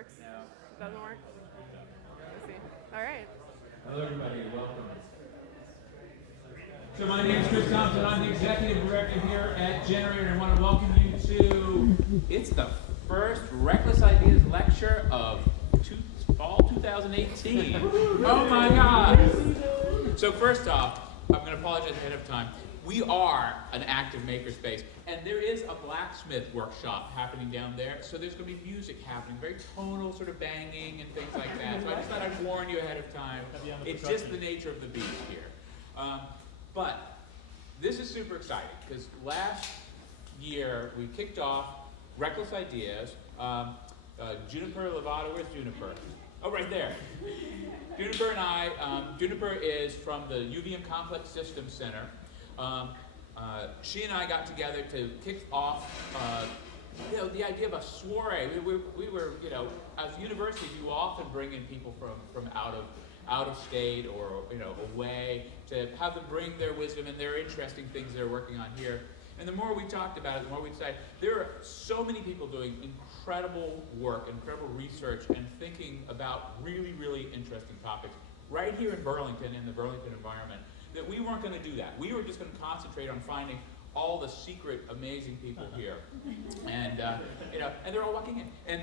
works. No. It doesn't work? Let's see. All right. Hello, everybody. Welcome. So my name is Chris Thompson. I'm the executive director here at Generative, and I want to welcome you to... It's the first Reckless Ideas lecture of fall 2018. Oh my God! So first off, I'm going to apologize ahead of time. We are an active makerspace, and there is a blacksmith workshop happening down there. So there's going to be music happening, very tonal, sort of banging and things like that. So I just thought I'd warn you ahead of time. It's just the nature of the beast here. But this is super exciting because last year we kicked off Reckless Ideas. Juniper Lovato, where's Juniper? Oh, right there. Juniper and I, Juniper is from the UVM Complex Systems Center. She and I got together to kick off, the idea of a soiree. We were, as universities, you often bring in people from out of state or, away to have them bring their wisdom and their interesting things they're working on here. And the more we talked about it, the more we decided there are so many people doing incredible work, incredible research, and thinking about really, really interesting topics right here in Burlington, in the Burlington environment, that we weren't going to do that. We were just going to concentrate on finding all the secret, amazing people here. And, and they're all walking in.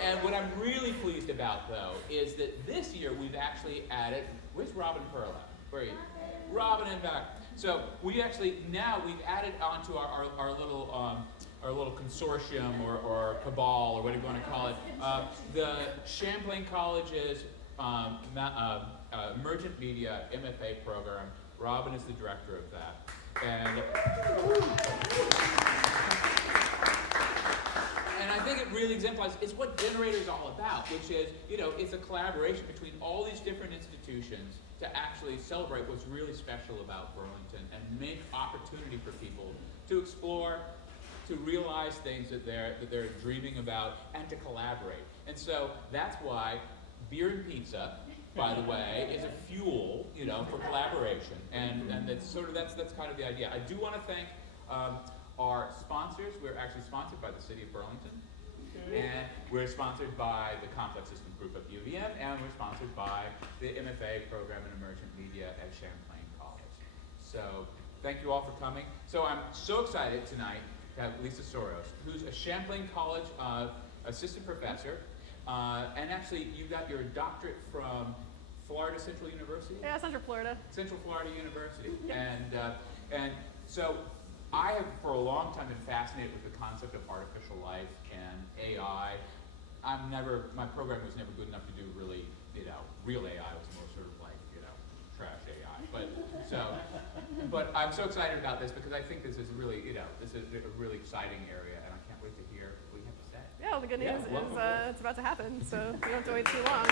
And what I'm really pleased about, though, is that this year we've actually added, where's Robin Perla? Where are you? Robin and back. So we've added onto our little consortium or cabal or whatever you want to call it, the Champlain College's Emergent Media MFA program. Robin is the director of that. And I think it really exemplifies, it's what Generator is all about, which is, it's a collaboration between all these different institutions to actually celebrate what's really special about Burlington and make opportunity for people to explore, to realize things that they're dreaming about, and to collaborate. And so that's why beer and pizza, by the way, is a fuel, for collaboration. And that's kind of the idea. I do want to thank our sponsors. We're actually sponsored by the City of Burlington. And we're sponsored by the Complex System Group of UVM, and we're sponsored by the MFA program in Emergent Media at Champlain College. So thank you all for coming. So I'm so excited tonight to have Lisa Soros, who's a Champlain College assistant professor. And actually, you got your doctorate from Florida Central University? Yeah, Central Florida. Central Florida University. And so I have for a long time been fascinated with the concept of artificial life and AI. My program was never good enough to do really, real AI. It was more sort of like, trash AI. But I'm so excited about this because I think this is really, this is a really exciting area, and I can't wait to hear what you have to say. Yeah, well, the good news is it's about to happen, so you don't have to wait too long.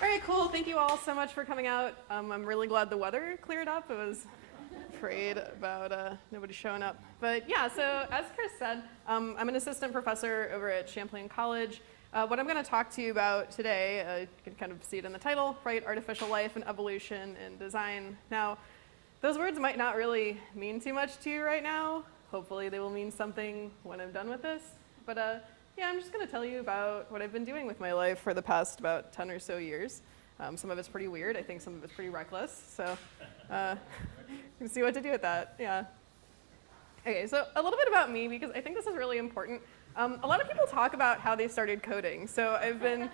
All right, cool. Thank you all so much for coming out. I'm really glad the weather cleared up. I was afraid about nobody showing up. But yeah, so as Chris said, I'm an assistant professor over at Champlain College. What I'm going to talk to you about today, you can kind of see it in the title, right? Artificial life and evolution and design. Now, those words might not really mean too much to you right now. Hopefully they will mean something when I'm done with this. But yeah, I'm just going to tell you about what I've been doing with my life for the past about 10 or so years. Some of it's pretty weird. I think some of it's pretty reckless. So you can see what to do with that. Yeah. Okay, so a little bit about me, because I think this is really important. A lot of people talk about how they started coding. So I've been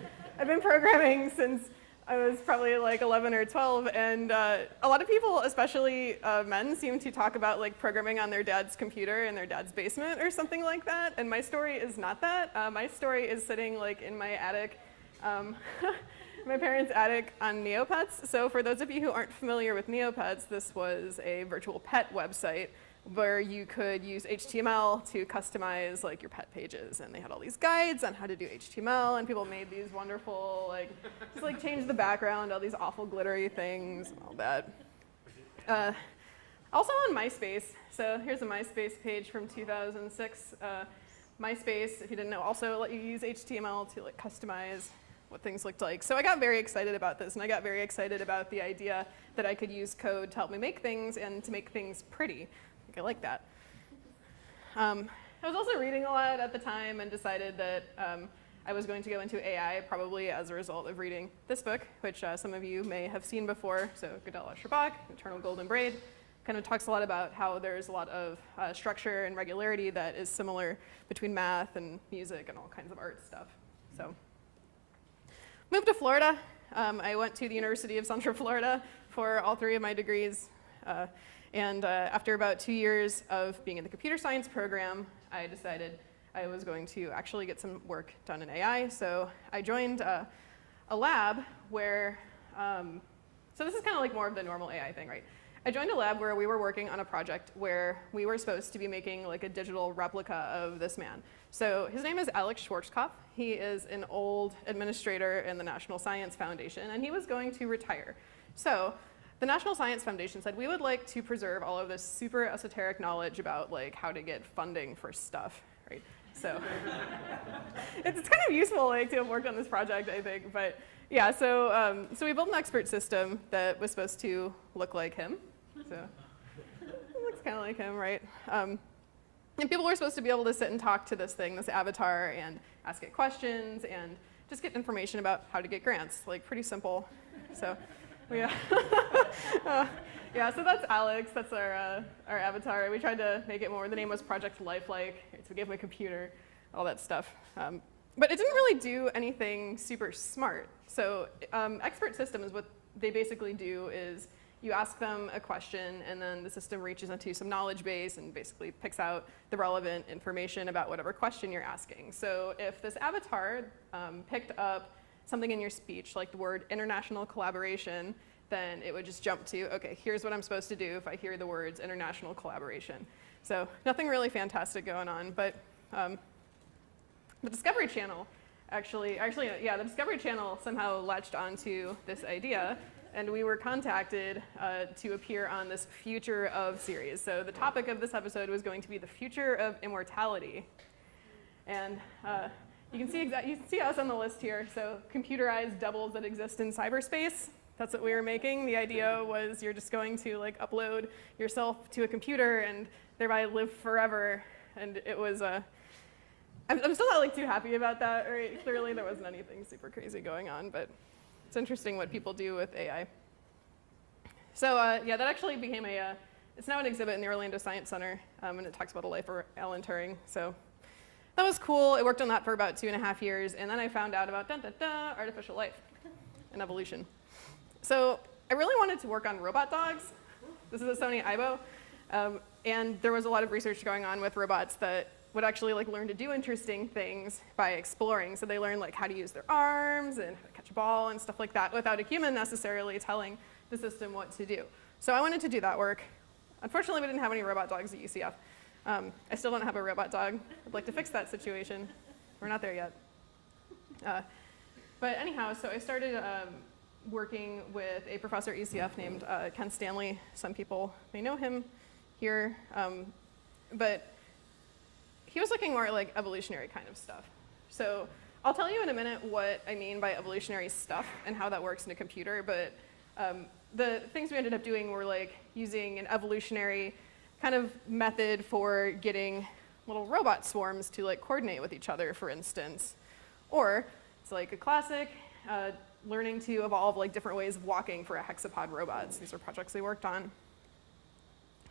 programming since I was probably like 11 or 12, and a lot of people, especially men, seem to talk about like programming on their dad's computer in their dad's basement or something like that. And my story is not that. My story is sitting like in my attic, my parents' attic on Neopets. So for those of you who aren't familiar with Neopets, this was a virtual pet website where you could use HTML to customize like your pet pages, and they had all these guides on how to do HTML, and people made these wonderful just change the background, all these awful glittery things and all that. Also on MySpace, so here's a MySpace page from 2006. MySpace, if you didn't know, also let you use HTML to customize what things looked like. So I got very excited about this, and I got very excited about the idea that I could use code to help me make things and to make things pretty. I like that. I was also reading a lot at the time and decided that I was going to go into AI probably as a result of reading this book, which some of you may have seen before. So Gödel Escher, Eternal Golden Braid, kind of talks a lot about how there's a lot of structure and regularity that is similar between math and music and all kinds of art stuff. So moved to Florida. I went to the University of Central Florida for all 3 of my degrees. And after about 2 years of being in the computer science program, I decided I was going to actually get some work done in AI. So I joined a lab where, so this is kind of like more of the normal AI thing, right? I joined a lab where we were working on a project where we were supposed to be making like a digital replica of this man. So his name is Alex Schwarzkopf. He is an old administrator in the National Science Foundation, and he was going to retire. So the National Science Foundation said, we would like to preserve all of this super esoteric knowledge about like how to get funding for stuff, right? So it's kind of useful like to have worked on this project, I think. But yeah, so we built an expert system that was supposed to look like him. So it looks kind of like him, right? And people were supposed to be able to sit and talk to this thing, this avatar, and ask it questions and just get information about how to get grants. Like pretty simple. So yeah. Yeah, so that's Alex. That's our avatar. We tried to make it more. The name was Project Lifelike. So we gave him a computer, all that stuff. But it didn't really do anything super smart. So expert systems, what they basically do is you ask them a question, and then the system reaches into some knowledge base and basically picks out the relevant information about whatever question you're asking. So if this avatar picked up something in your speech, like the word international collaboration, then it would just jump to, okay, here's what I'm supposed to do if I hear the words international collaboration. So nothing really fantastic going on, but the Discovery Channel the Discovery Channel somehow latched onto this idea, and we were contacted to appear on this Future of series. So the topic of this episode was going to be the future of immortality. And you can see us on the list here. So computerized doubles that exist in cyberspace. That's what we were making. The idea was you're just going to like upload yourself to a computer and thereby live forever. And it was I'm still not like too happy about that. Right? Clearly there wasn't anything super crazy going on, but it's interesting what people do with AI. So yeah, that actually became it's now an exhibit in the Orlando Science Center, and it talks about the life of Alan Turing. So that was cool. I worked on that for about 2.5 years, and then I found out about artificial life and evolution. So I really wanted to work on robot dogs. This is a Sony Aibo, and there was a lot of research going on with robots that would actually like learn to do interesting things by exploring. So they learn like how to use their arms and how to catch a ball and stuff like that without a human necessarily telling the system what to do. So I wanted to do that work. Unfortunately, we didn't have any robot dogs at UCF. I still don't have a robot dog. I'd like to fix that situation. We're not there yet. But anyhow, so I started working with a professor at UCF named Ken Stanley. Some people may know him here. But he was looking more at like evolutionary kind of stuff. So I'll tell you in a minute what I mean by evolutionary stuff and how that works in a computer, but the things we ended up doing were like using an evolutionary kind of method for getting little robot swarms to like coordinate with each other, for instance. Or it's like a classic learning to evolve like different ways of walking for a hexapod robots. These are projects we worked on.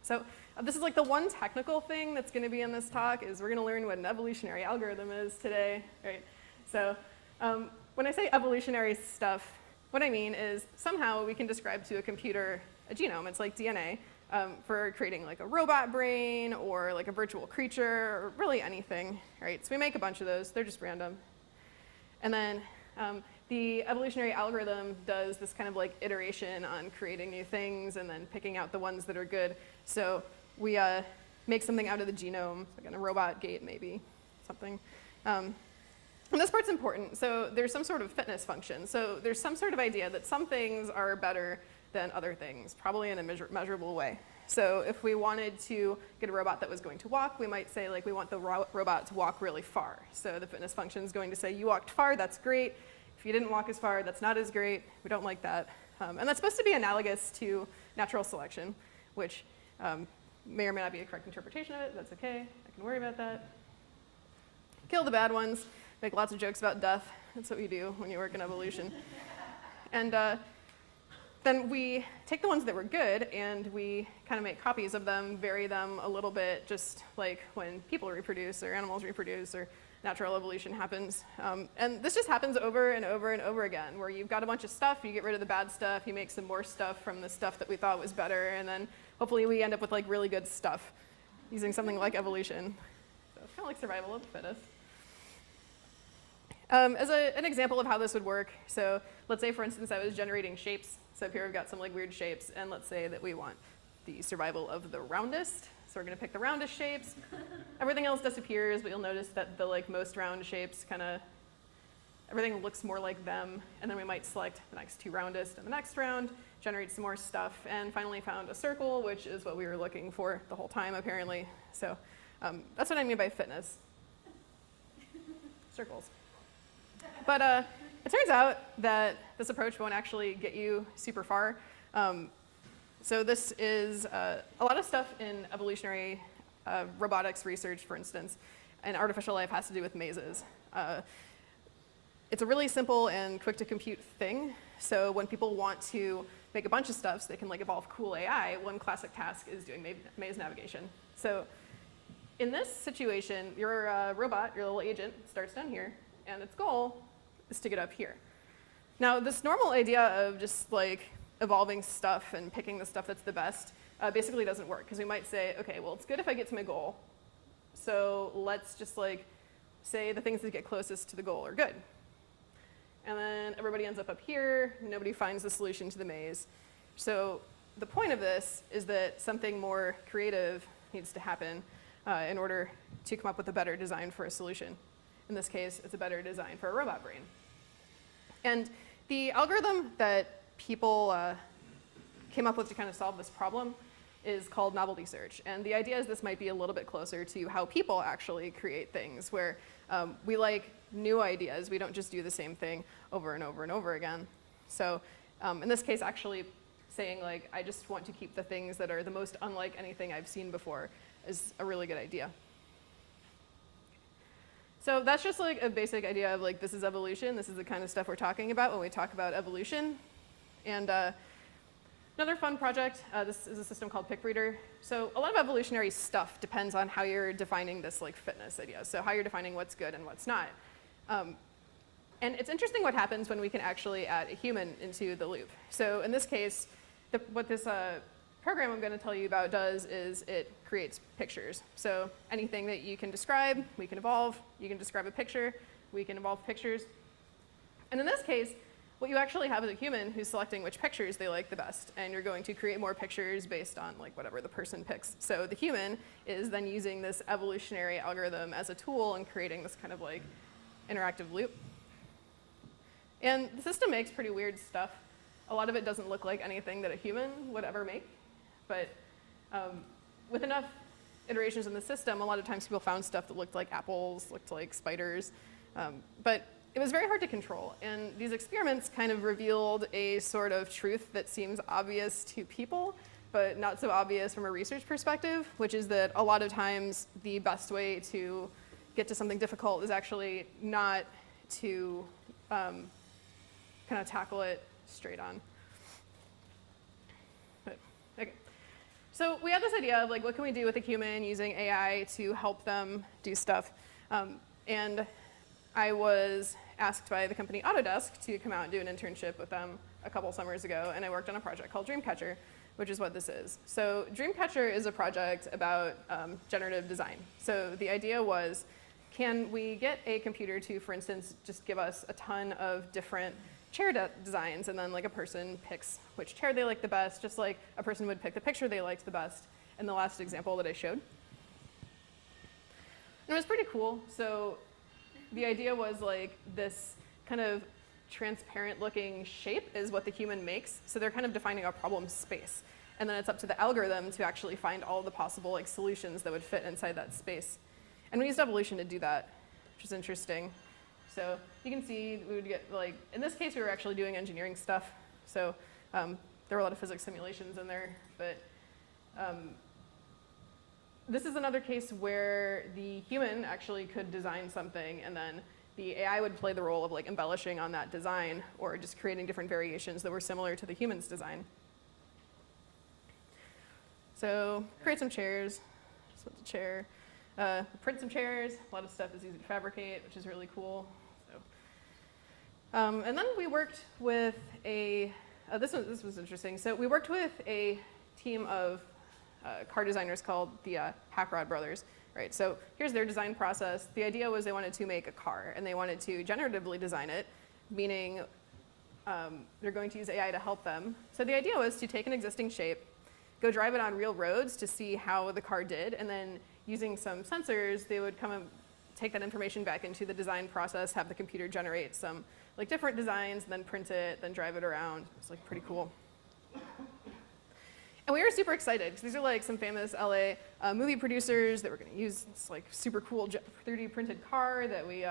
So this is like the one technical thing that's going to be in this talk is we're going to learn what an evolutionary algorithm is today, right? So when I say evolutionary stuff, what I mean is somehow we can describe to a computer a genome. It's like DNA for creating like a robot brain or like a virtual creature or really anything, right? So we make a bunch of those. They're just random. And then the evolutionary algorithm does this kind of like iteration on creating new things and then picking out the ones that are good. So we make something out of the genome, like in a robot gate maybe, something. And this part's important. So there's some sort of fitness function. So there's some sort of idea that some things are better than other things, probably in a measurable way. So if we wanted to get a robot that was going to walk, we might say like we want the robot to walk really far. So the fitness function is going to say you walked far, that's great. If you didn't walk as far, that's not as great. We don't like that. And that's supposed to be analogous to natural selection, which may or may not be a correct interpretation of it. That's okay. I can worry about that. Kill the bad ones. Make lots of jokes about death. That's what you do when you work in evolution. And then we take the ones that were good and we kind of make copies of them, vary them a little bit, just like when people reproduce or animals reproduce or natural evolution happens. And this just happens over and over and over again, where you've got a bunch of stuff, you get rid of the bad stuff, you make some more stuff from the stuff that we thought was better, and then hopefully we end up with like really good stuff using something like evolution. So it's kind of like survival of the fittest. As an example of how this would work, so let's say, for instance, I was generating shapes. So up here we've got some like weird shapes, and let's say that we want the survival of the roundest. So we're going to pick the roundest shapes. Everything else disappears, but you'll notice that the like most round shapes kind of, everything looks more like them. And then we might select the next two roundest in the next round, generate some more stuff, and finally found a circle, which is what we were looking for the whole time, apparently. So that's what I mean by fitness. Circles. But it turns out that this approach won't actually get you super far. So this is a lot of stuff in evolutionary robotics research, for instance, and artificial life has to do with mazes. It's a really simple and quick to compute thing. So when people want to make a bunch of stuff so they can like evolve cool AI, one classic task is doing maze navigation. So in this situation, your robot, your little agent, starts down here, and its goal is to get up here. Now, this normal idea of just like evolving stuff and picking the stuff that's the best basically doesn't work, because we might say, okay, well, it's good if I get to my goal. So let's just like say the things that get closest to the goal are good. And then everybody ends up here. Nobody finds the solution to the maze. So the point of this is that something more creative needs to happen in order to come up with a better design for a solution. In this case, it's a better design for a robot brain. And the algorithm that people came up with to kind of solve this problem is called novelty search. And the idea is this might be a little bit closer to how people actually create things, where we like new ideas. We don't just do the same thing over and over and over again. So in this case, actually saying like, I just want to keep the things that are the most unlike anything I've seen before is a really good idea. So that's just like a basic idea of like, this is evolution. This is the kind of stuff we're talking about when we talk about evolution. And another fun project, this is a system called PickReader. So a lot of evolutionary stuff depends on how you're defining this like fitness idea. So how you're defining what's good and what's not. And it's interesting what happens when we can actually add a human into the loop. So in this case, what this program I'm going to tell you about does is it creates pictures. So anything that you can describe, we can evolve. You can describe a picture, we can evolve pictures. And in this case, what you actually have is a human who's selecting which pictures they like the best, and you're going to create more pictures based on like whatever the person picks. So the human is then using this evolutionary algorithm as a tool and creating this kind of like interactive loop. And the system makes pretty weird stuff. A lot of it doesn't look like anything that a human would ever make. But with enough iterations in the system, a lot of times people found stuff that looked like apples, looked like spiders. But it was very hard to control. And these experiments kind of revealed a sort of truth that seems obvious to people, but not so obvious from a research perspective, which is that a lot of times the best way to get to something difficult is actually not to kind of tackle it straight on. But, okay. So we had this idea of like, what can we do with a human using AI to help them do stuff? And I was asked by the company Autodesk to come out and do an internship with them a couple summers ago, and I worked on a project called Dreamcatcher, which is what this is. So Dreamcatcher is a project about generative design. So the idea was, can we get a computer to, for instance, just give us a ton of different chair designs, and then like a person picks which chair they like the best, just like a person would pick the picture they liked the best in the last example that I showed. And it was pretty cool. So the idea was like this kind of transparent looking shape is what the human makes. So they're kind of defining a problem space. And then it's up to the algorithm to actually find all the possible like solutions that would fit inside that space. And we used evolution to do that, which is interesting. So you can see we would get like, in this case we were actually doing engineering stuff. So There were a lot of physics simulations in there, but this is another case where the human actually could design something, and then the AI would play the role of like embellishing on that design or just creating different variations that were similar to the human's design. So create some chairs. Just want the chair. Print some chairs. A lot of stuff is easy to fabricate, which is really cool. So, and then we worked with this was interesting. So we worked with a team of car designers called the Hackrod brothers. Right, so here's their design process. The idea was they wanted to make a car, and they wanted to generatively design it, meaning they're going to use AI to help them. So the idea was to take an existing shape, go drive it on real roads to see how the car did, and then using some sensors, they would come and take that information back into the design process, have the computer generate some like different designs, then print it, then drive it around. It's like pretty cool. And we were super excited because these are like some famous LA movie producers that were going to use this like super cool 3D printed car that we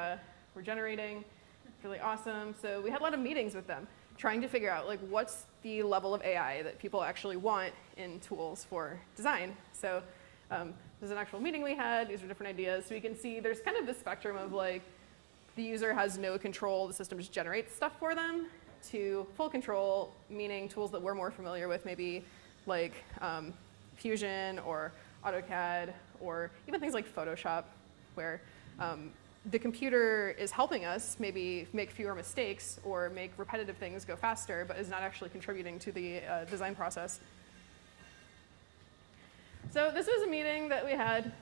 were generating. It's really awesome. So we had a lot of meetings with them trying to figure out like what's the level of AI that people actually want in tools for design. So there's an actual meeting we had. These are different ideas. So we can see there's kind of this spectrum of like the user has no control, the system just generates stuff for them, to full control, meaning tools that we're more familiar with, maybe like Fusion or AutoCAD, or even things like Photoshop, where the computer is helping us maybe make fewer mistakes or make repetitive things go faster, but is not actually contributing to the design process. So this was a meeting that we had.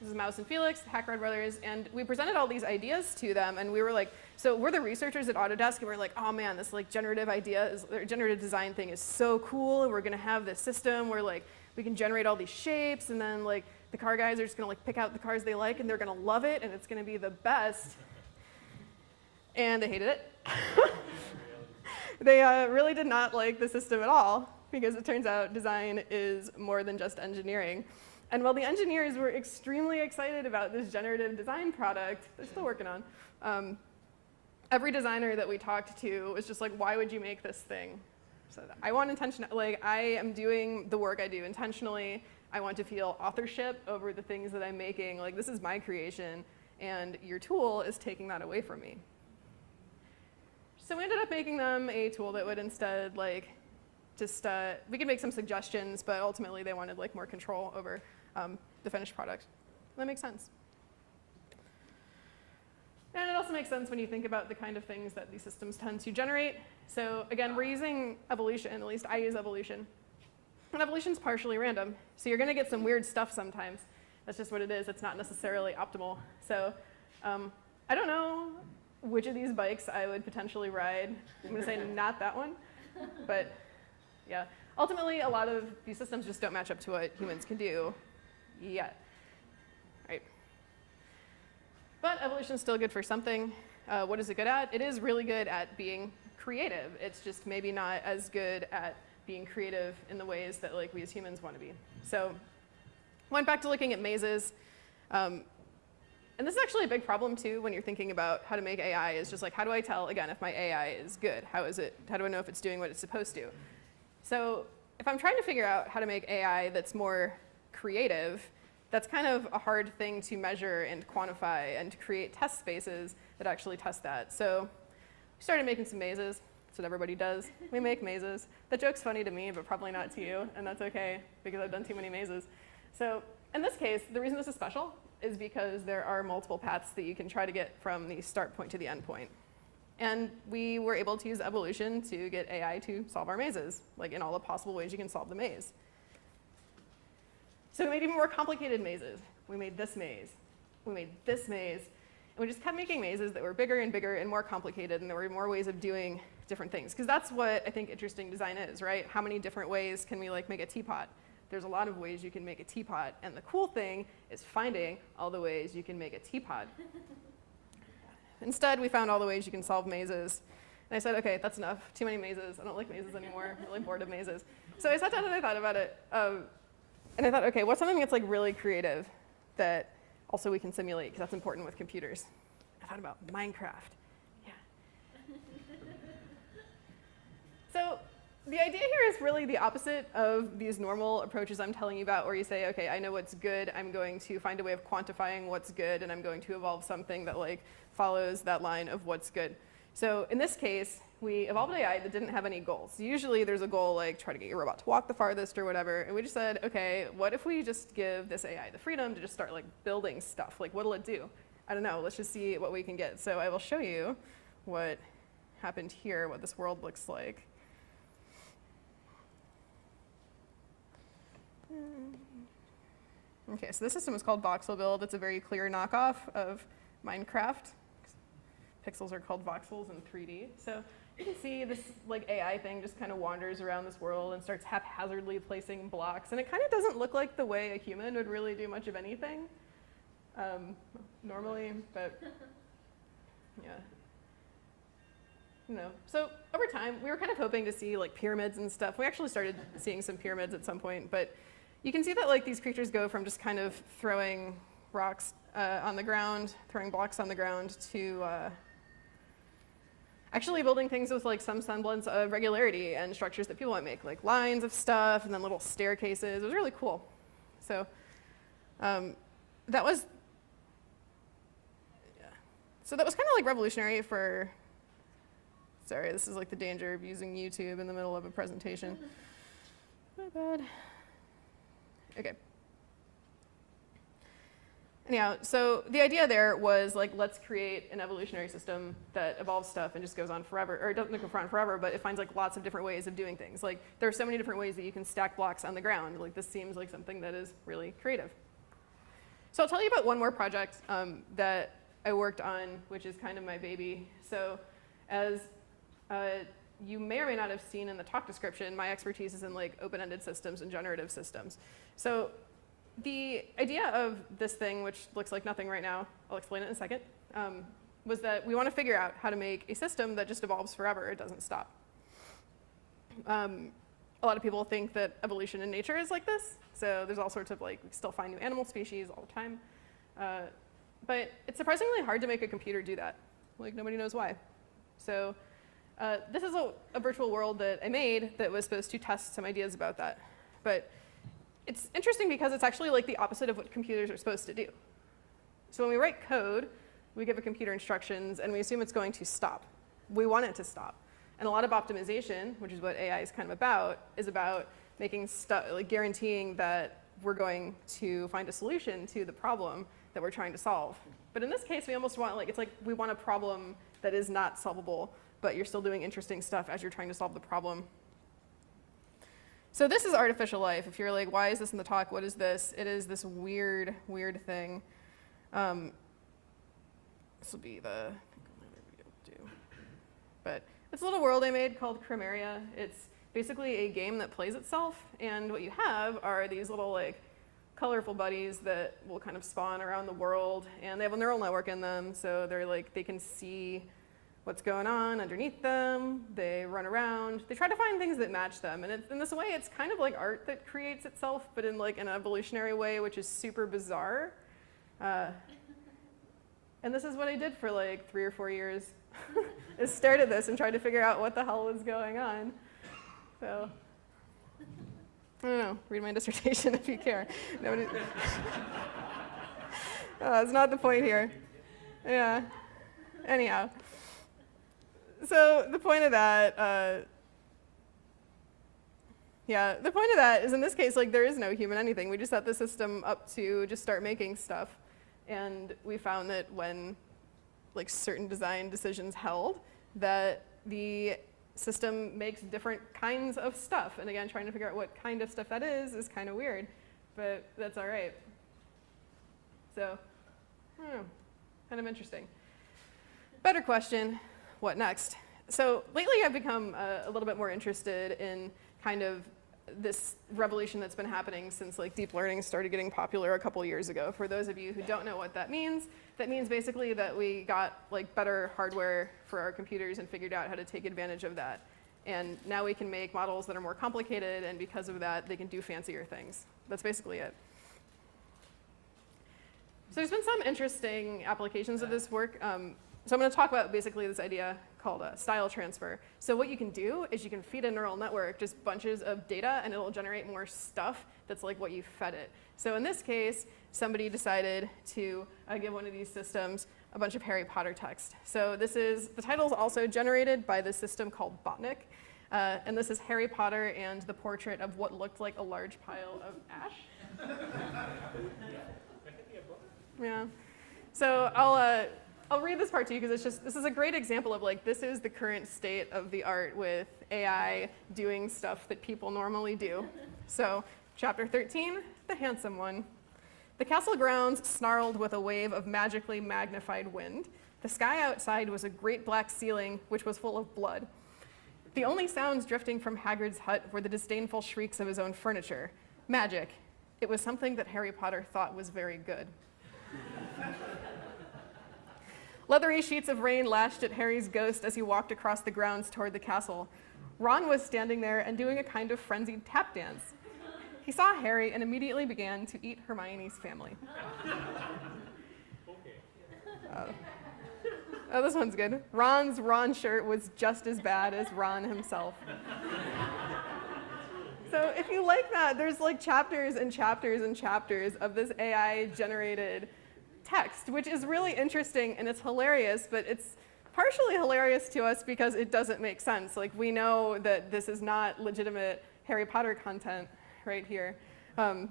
This is Mouse and Felix, the Hackrod brothers, and we presented all these ideas to them, and we were like, so we're the researchers at Autodesk, and we're like, oh man, this like generative design thing is so cool, and we're gonna have this system where like we can generate all these shapes, and then like the car guys are just gonna like pick out the cars they like, and they're gonna love it, and it's gonna be the best. And they hated it. They really did not like the system at all, because it turns out design is more than just engineering. And while the engineers were extremely excited about this generative design product, they're still working on, every designer that we talked to was just like, why would you make this thing? So I want intention, like I am doing the work I do intentionally. I want to feel authorship over the things that I'm making. Like this is my creation, and your tool is taking that away from me. So we ended up making them a tool that would instead like just, we could make some suggestions, but ultimately they wanted like more control over the finished product. That makes sense. And it also makes sense when you think about the kind of things that these systems tend to generate. So again, we're using evolution, at least I use evolution. And evolution's partially random, so you're gonna get some weird stuff sometimes. That's just what it is. It's not necessarily optimal. So I don't know which of these bikes I would potentially ride. I'm gonna say not that one, but yeah. Ultimately, a lot of these systems just don't match up to what humans can do yet, right? But evolution's still good for something. What is it good at? It is really good at being creative. It's just maybe not as good at being creative in the ways that like we as humans want to be. So went back to looking at mazes. And this is actually a big problem too when you're thinking about how to make AI, is just like, how do I tell, again, if my AI is good? How do I know if it's doing what it's supposed to? So if I'm trying to figure out how to make AI that's more creative, that's kind of a hard thing to measure and quantify and to create test spaces that actually test that. So we started making some mazes. That's what everybody does. We make mazes. That joke's funny to me, but probably not to you, and that's okay because I've done too many mazes. So in this case, the reason this is special is because there are multiple paths that you can try to get from the start point to the end point. And we were able to use evolution to get AI to solve our mazes, like in all the possible ways you can solve the maze. So we made even more complicated mazes. We made this maze. We made this maze. And we just kept making mazes that were bigger and bigger and more complicated, and there were more ways of doing different things. Because that's what I think interesting design is, right? How many different ways can we like make a teapot? There's a lot of ways you can make a teapot, and the cool thing is finding all the ways you can make a teapot. Instead, we found all the ways you can solve mazes. And I said, okay, that's enough. Too many mazes. I don't like mazes anymore. I'm really bored of mazes. So I sat down and I thought about it. And I thought, okay, what's something that's like really creative that also we can simulate, because that's important with computers? I thought about Minecraft. Yeah. So the idea here is really the opposite of these normal approaches I'm telling you about, where you say, okay, I know what's good, I'm going to find a way of quantifying what's good, and I'm going to evolve something that like follows that line of what's good. So in this case, we evolved AI that didn't have any goals. Usually there's a goal like try to get your robot to walk the farthest or whatever, and we just said, okay, what if we just give this AI the freedom to just start like building stuff? Like what'll it do? I don't know, let's just see what we can get. So I will show you what happened here, what this world looks like. Okay, so this system is called voxel build. It's a very clear knockoff of Minecraft. Pixels are called voxels in 3D. So you can see this like AI thing just kind of wanders around this world and starts haphazardly placing blocks. And it kind of doesn't look like the way a human would really do much of anything normally, but yeah. You know, so over time, we were kind of hoping to see like pyramids and stuff. We actually started seeing some pyramids at some point, but you can see that like these creatures go from just kind of throwing rocks on the ground, throwing blocks on the ground, to actually building things with like some semblance of regularity and structures that people might make, like lines of stuff and then little staircases. It was really cool. So that was kind of like revolutionary for. Sorry, this is like the danger of using YouTube in the middle of a presentation. My bad. Okay. Anyhow, so the idea there was like, let's create an evolutionary system that evolves stuff and just goes on forever, or it doesn't go on forever, but it finds like lots of different ways of doing things. Like there are so many different ways that you can stack blocks on the ground. Like this seems like something that is really creative. So I'll tell you about one more project that I worked on, which is kind of my baby. So as you may or may not have seen in the talk description, my expertise is in like open-ended systems and generative systems. So the idea of this thing, which looks like nothing right now, I'll explain it in a second, was that we want to figure out how to make a system that just evolves forever. It doesn't stop. A lot of people think that evolution in nature is like this. So there's all sorts of like, we still find new animal species all the time. But it's surprisingly hard to make a computer do that. Like nobody knows why. So this is a virtual world that I made that was supposed to test some ideas about that. But it's interesting because it's actually like the opposite of what computers are supposed to do. So when we write code, we give a computer instructions and we assume it's going to stop. We want it to stop. And a lot of optimization, which is what AI is kind of about, is about making stuff, like guaranteeing that we're going to find a solution to the problem that we're trying to solve. But in this case, we almost want, like, it's like we want a problem that is not solvable, but you're still doing interesting stuff as you're trying to solve the problem. So this is artificial life. If you're like, why is this in the talk? What is this? It is this weird, weird thing. This will be the, but it's a little world I made called Chromaria. It's basically a game that plays itself, and what you have are these little like colorful buddies that will kind of spawn around the world, and they have a neural network in them, so they're like, they can see what's going on underneath them. They run around. They try to find things that match them, and in this way, it's kind of like art that creates itself, but in like an evolutionary way, which is super bizarre. And this is what I did for like 3 or 4 years. I started this and tried to figure out what the hell was going on. So, I don't know, read my dissertation if you care. Nobody... That's not the point here. Yeah, anyhow. So the point of that, the point of that is in this case, like there is no human anything. We just set the system up to just start making stuff. And we found that when like certain design decisions held, that the system makes different kinds of stuff. And again, trying to figure out what kind of stuff that is kind of weird, but that's all right. So, I don't know, kind of interesting. Better question, what next? So lately I've become a little bit more interested in kind of this revolution that's been happening since like deep learning started getting popular a couple years ago. For those of you who don't know what that means basically that we got like better hardware for our computers and figured out how to take advantage of that. And now we can make models that are more complicated, and because of that, they can do fancier things. That's basically it. So there's been some interesting applications of this work. So I'm going to talk about basically this idea called style transfer. So what you can do is you can feed a neural network just bunches of data, and it'll generate more stuff that's like what you fed it. So in this case, somebody decided to give one of these systems a bunch of Harry Potter text. So the title is also generated by this system called Botnik. And this is Harry Potter and the portrait of what looked like a large pile of ash. Yeah. So I'll read this part to you because this is a great example of like, this is the current state of the art with AI doing stuff that people normally do. So chapter 13, the handsome one. The castle grounds snarled with a wave of magically magnified wind. The sky outside was a great black ceiling, which was full of blood. The only sounds drifting from Hagrid's hut were the disdainful shrieks of his own furniture. Magic. It was something that Harry Potter thought was very good. Leathery sheets of rain lashed at Harry's ghost as he walked across the grounds toward the castle. Ron was standing there and doing a kind of frenzied tap dance. He saw Harry and immediately began to eat Hermione's family. Oh, this one's good. Ron's Ron shirt was just as bad as Ron himself. So if you like that, there's like chapters and chapters and chapters of this AI-generated text, which is really interesting and it's hilarious, but it's partially hilarious to us because it doesn't make sense. Like, we know that this is not legitimate Harry Potter content right here. And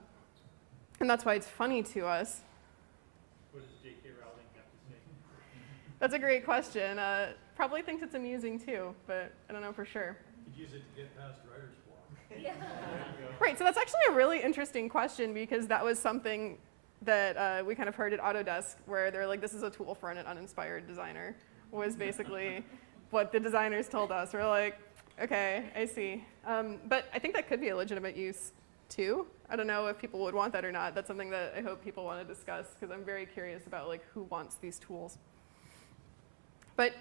that's why it's funny to us. What does J.K. Rowling have to say? That's a great question. Probably thinks it's amusing too, but I don't know for sure. Could use it to get past writer's block. Right, so that's actually a really interesting question because that was something that we kind of heard at Autodesk where they're like, this is a tool for an uninspired designer, was basically what the designers told us. We're like, okay, I see. But I think that could be a legitimate use too. I don't know if people would want that or not. That's something that I hope people want to discuss because I'm very curious about like who wants these tools. But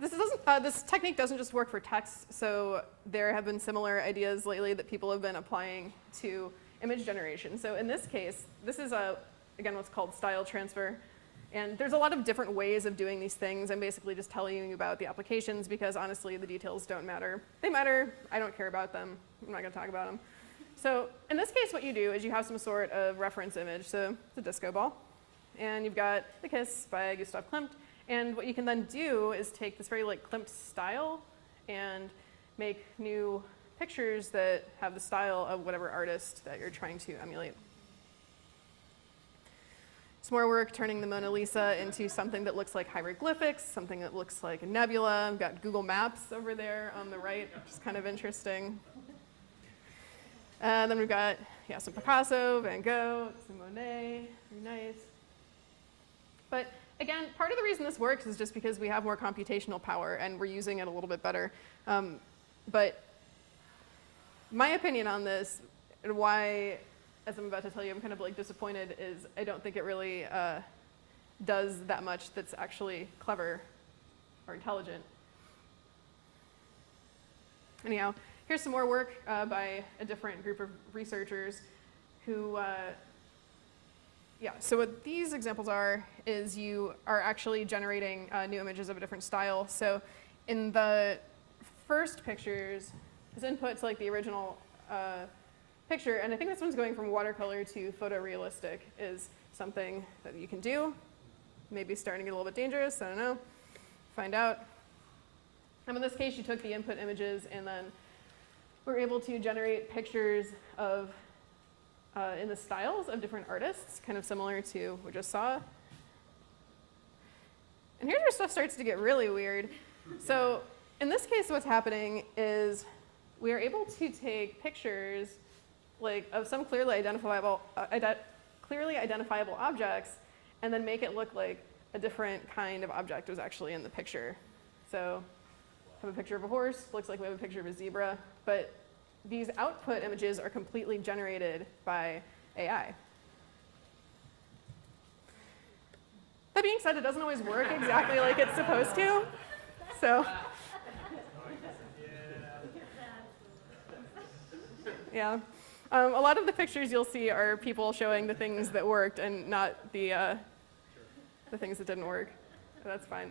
this technique doesn't just work for text. So there have been similar ideas lately that people have been applying to image generation. So in this case, this is again what's called style transfer. And there's a lot of different ways of doing these things. I'm basically just telling you about the applications because honestly the details don't matter. They matter, I don't care about them. I'm not gonna talk about them. So in this case, what you do is you have some sort of reference image. So it's a disco ball. And you've got The Kiss by Gustav Klimt. And what you can then do is take this very like Klimt style and make new pictures that have the style of whatever artist that you're trying to emulate. Some more work turning the Mona Lisa into something that looks like hieroglyphics, something that looks like a nebula. We've got Google Maps over there on the right, which is kind of interesting. And then we've got some Picasso, Van Gogh, some Monet, very nice. But again, part of the reason this works is just because we have more computational power and we're using it a little bit better. But my opinion on this and why, as I'm about to tell you, I'm kind of like disappointed is I don't think it really does that much that's actually clever or intelligent. Anyhow, here's some more work by a different group of researchers who, so what these examples are is you are actually generating new images of a different style. So in the first pictures, this input's like the original picture, and I think this one's going from watercolor to photorealistic is something that you can do. Maybe starting to get a little bit dangerous, I don't know. Find out. In this case, you took the input images and then we're able to generate pictures of, in the styles of different artists, kind of similar to what we just saw. And here's where stuff starts to get really weird. So in this case, what's happening is we are able to take pictures like of some clearly identifiable objects and then make it look like a different kind of object was actually in the picture. So I have a picture of a horse, looks like we have a picture of a zebra, but these output images are completely generated by AI. That being said, it doesn't always work exactly like it's supposed to. So, yeah. A lot of the pictures you'll see are people showing the things that worked and not the things that didn't work. That's fine.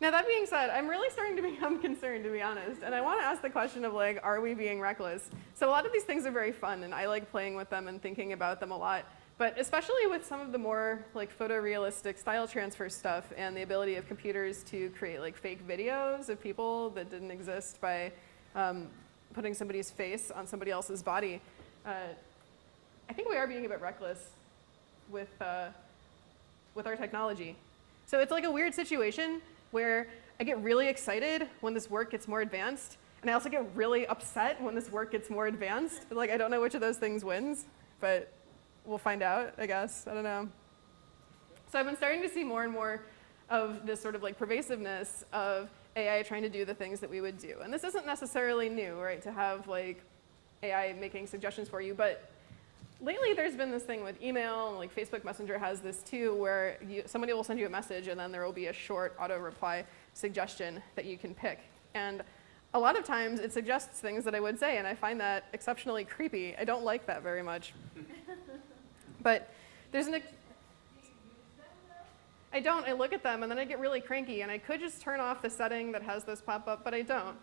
Now that being said, I'm really starting to become concerned, to be honest, and I want to ask the question of like, are we being reckless? So a lot of these things are very fun, and I like playing with them and thinking about them a lot. But especially with some of the more like photorealistic style transfer stuff and the ability of computers to create like fake videos of people that didn't exist by putting somebody's face on somebody else's body, I think we are being a bit reckless with our technology. So it's like a weird situation where I get really excited when this work gets more advanced, and I also get really upset when this work gets more advanced. Like, I don't know which of those things wins, but we'll find out, I guess. I don't know. So I've been starting to see more and more of this sort of like pervasiveness of AI trying to do the things that we would do. And this isn't necessarily new, right, to have like AI making suggestions for you, but lately there's been this thing with email, and like Facebook Messenger has this too, where somebody will send you a message and then there will be a short auto-reply suggestion that you can pick. And a lot of times it suggests things that I would say, and I find that exceptionally creepy. I don't like that very much. But there's I don't. I look at them and then I get really cranky, and I could just turn off the setting that has this pop up, but I don't.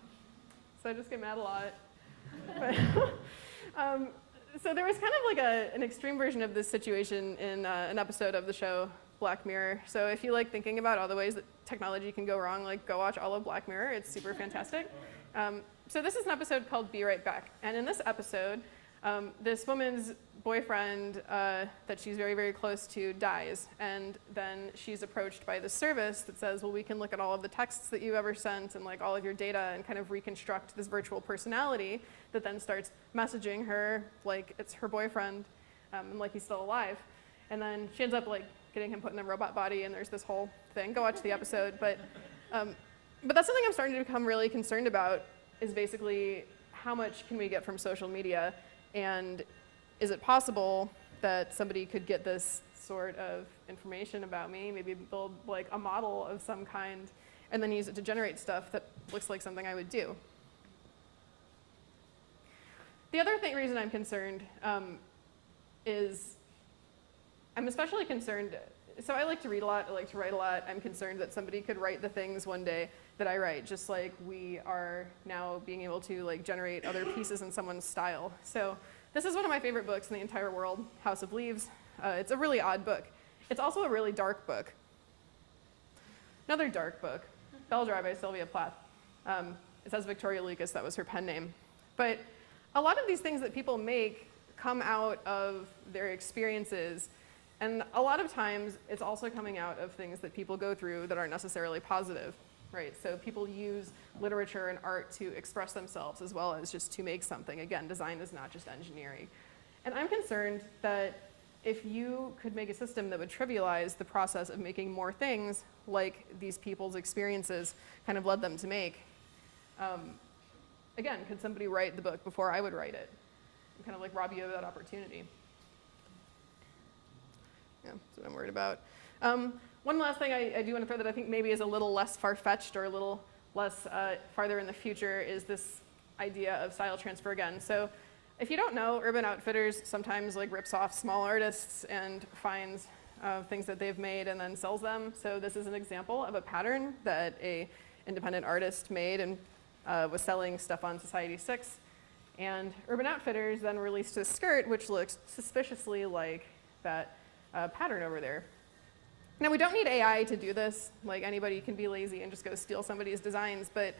So I just get mad a lot. But, so there was kind of like an extreme version of this situation in an episode of the show Black Mirror. So if you like thinking about all the ways that technology can go wrong, like go watch all of Black Mirror. It's super fantastic. So this is an episode called Be Right Back. And in this episode, this woman's boyfriend that she's very, very close to dies. And then she's approached by the service that says, well, we can look at all of the texts that you ever sent and like all of your data and kind of reconstruct this virtual personality that then starts messaging her like it's her boyfriend and like he's still alive. And then she ends up like getting him put in a robot body, and there's this whole thing. Go watch the episode. But that's something I'm starting to become really concerned about, is basically how much can we get from social media, and is it possible that somebody could get this sort of information about me, maybe build like a model of some kind, and then use it to generate stuff that looks like something I would do? The other reason I'm concerned is I'm especially concerned, so I like to read a lot, I like to write a lot. I'm concerned that somebody could write the things one day that I write, just like we are now being able to like generate other pieces in someone's style. So this is one of my favorite books in the entire world, House of Leaves. It's a really odd book. It's also a really dark book. Another dark book, Bell Drive by Sylvia Plath. It says Victoria Lucas, that was her pen name. But a lot of these things that people make come out of their experiences, and a lot of times it's also coming out of things that people go through that aren't necessarily positive, right? So people use literature and art to express themselves as well as just to make something. Again, design is not just engineering. And I'm concerned that if you could make a system that would trivialize the process of making more things like these people's experiences kind of led them to make, again, could somebody write the book before I would write it? And kind of like rob you of that opportunity. Yeah, that's what I'm worried about. One last thing I do want to throw that I think maybe is a little less far-fetched or a little less farther in the future is this idea of style transfer again. So if you don't know, Urban Outfitters sometimes like rips off small artists and finds things that they've made and then sells them. So this is an example of a pattern that a independent artist made and was selling stuff on Society6. And Urban Outfitters then released a skirt which looks suspiciously like that pattern over there. Now, we don't need AI to do this. Like, anybody can be lazy and just go steal somebody's designs, but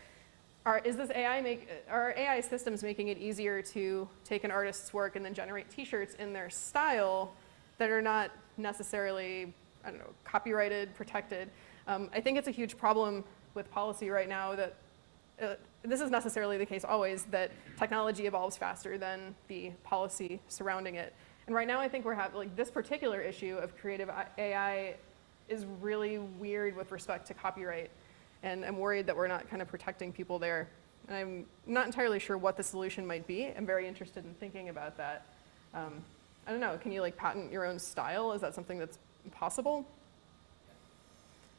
are AI systems making it easier to take an artist's work and then generate t-shirts in their style that are not necessarily, I don't know, copyrighted, protected? I think it's a huge problem with policy right now that this is necessarily the case always, that technology evolves faster than the policy surrounding it. And right now I think we're having, like, this particular issue of creative AI is really weird with respect to copyright. And I'm worried that we're not kind of protecting people there. And I'm not entirely sure what the solution might be. I'm very interested in thinking about that. I don't know, can you like patent your own style? Is that something that's possible?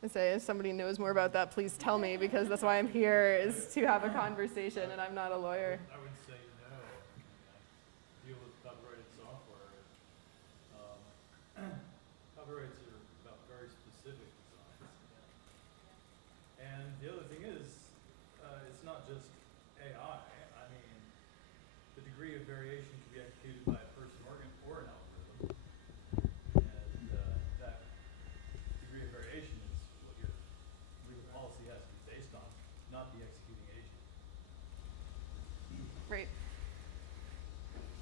And say, if somebody knows more about that, please tell me, because that's why I'm here, is to have a conversation, and I'm not a lawyer. I would say no. I deal with copyrighted software. Copyrights are about very specific designs. And The other thing is, it's not just AI. I mean, the degree of variation can be executed by a person or an algorithm, and that degree of variation is what your legal policy has to be based on, not the executing agent. Right.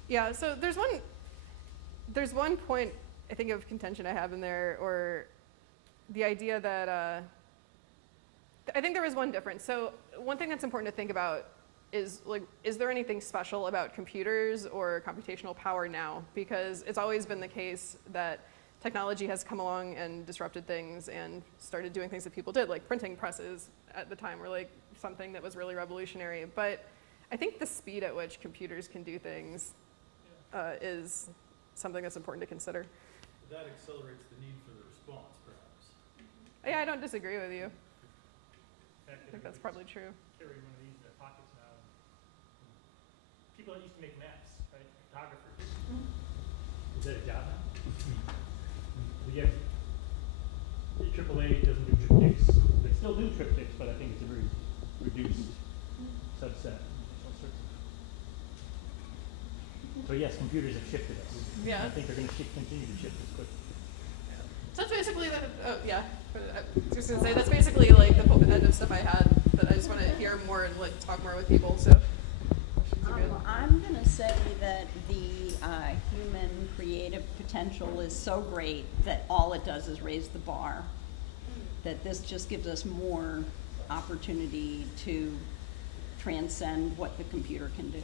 Yeah, so there's one point I think of contention I have in there, or the idea that I think there is one difference. So one thing that's important to think about is, like, is there anything special about computers or computational power now? Because it's always been the case that technology has come along and disrupted things and started doing things that people did, like printing presses at the time were like something that was really revolutionary. But I think the speed at which computers can do things is something that's important to consider. That accelerates the need for the response, perhaps. Yeah, I don't disagree with you. I I think that's probably true. Carry one of these in their pockets now. People that used to make maps, right? Photographers. Is that a job now? Yeah. AAA doesn't do triptychs. They still do triptychs, but I think it's a very reduced subset. So yes, computers have shifted us. Yeah. I think they're going to continue to shift us quickly. So that's basically yeah. I was just gonna say that's basically like the end of stuff I had. But I just want to hear more and like talk more with people. So questions are good. I'm going to say that the human creative potential is so great that all it does is raise the bar. That this just gives us more opportunity to transcend what the computer can do.